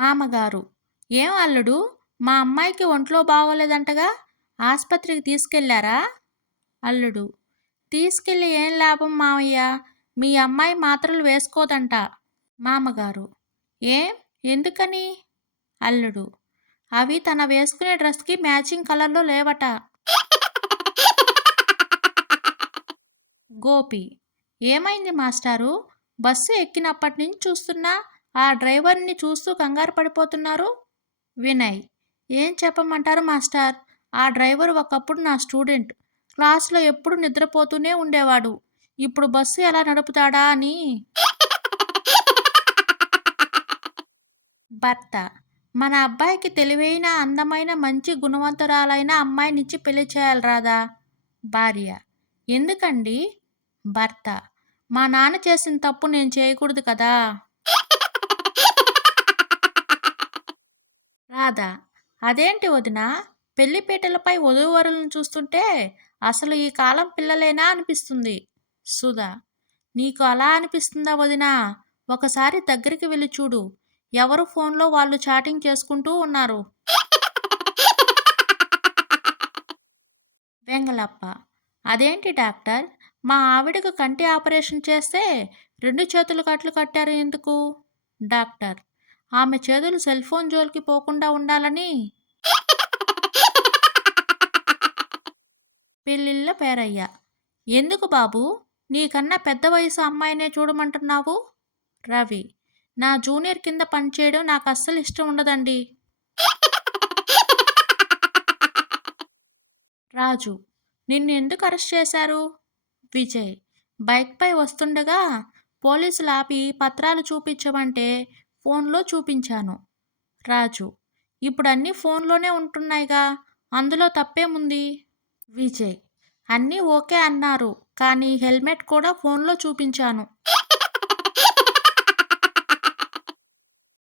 మామగారు: ఏం అల్లుడు, మా అమ్మాయికి ఒంట్లో బాగోలేదంటగా, ఆస్పత్రికి తీసుకెళ్లారా? అల్లుడు: తీసుకెళ్ళి ఏం లాభం మావయ్య, మీ అమ్మాయి మాత్రలు వేసుకోదంట. మామగారు: ఏం, ఎందుకని? అల్లుడు: అవి తన వేసుకునే డ్రెస్కి మ్యాచింగ్ కలర్లో లేవట. గోపి: ఏమైంది మాస్టారు, బస్సు ఎక్కినప్పటి నుంచి చూస్తున్నా ఆ డ్రైవర్ని చూస్తూ కంగారు పడిపోతున్నారు. వినయ్: ఏం చెప్పమంటారు మాస్టర్, ఆ డ్రైవర్ ఒకప్పుడు నా స్టూడెంట్, క్లాస్లో ఎప్పుడు నిద్రపోతూనే ఉండేవాడు. ఇప్పుడు బస్సు ఎలా నడుపుతాడా అని. భర్త: మన అబ్బాయికి తెలివైన, అందమైన, మంచి గుణవంతురాలైన అమ్మాయినిచ్చి పెళ్లి చేయాలి రాదా? భార్య: ఎందుకండి? భర్త: మా నాన్న చేసిన తప్పు నేను చేయకూడదు కదా. రాధా: అదేంటి వదినా, పెళ్లిపీటలపై వధూవరులను చూస్తుంటే అసలు ఈ కాలం పిల్లలేనా అనిపిస్తుంది. సుధా: నీకు అలా అనిపిస్తుందా వదినా, ఒకసారి దగ్గరికి వెళ్ళి చూడు, ఎవరు ఫోన్లో వాళ్ళు చాటింగ్ చేసుకుంటూ ఉన్నారు. వెంగళప్ప: అదేంటి డాక్టర్, మా ఆవిడకు కంటి ఆపరేషన్ చేస్తే 2 చేతులు కట్లు కట్టారు ఎందుకు? డాక్టర్: ఆమె చేతులు సెల్ ఫోన్ జోలికి పోకుండా ఉండాలని. పెళ్ళిళ్ళ పేరయ్య: ఎందుకు బాబు, నీకన్నా పెద్ద వయసు అమ్మాయినే చూడమంటున్నావు? రవి: నా జూనియర్ కింద పనిచేయడం నాకు అస్సలు ఇష్టం ఉండదండి. రాజు: నిన్ను ఎందుకు అరెస్ట్ చేశారు? విజయ్: బైక్పై వస్తుండగా పోలీసులు ఆపి పత్రాలు చూపించమంటే ఫోన్లో చూపించాను. రాజు: ఇప్పుడు అన్నీ ఫోన్లోనే ఉంటున్నాయిగా, అందులో తప్పేముంది? విజయ్: అన్నీ ఓకే అన్నారు, కానీ హెల్మెట్ కూడా ఫోన్లో చూపించాను.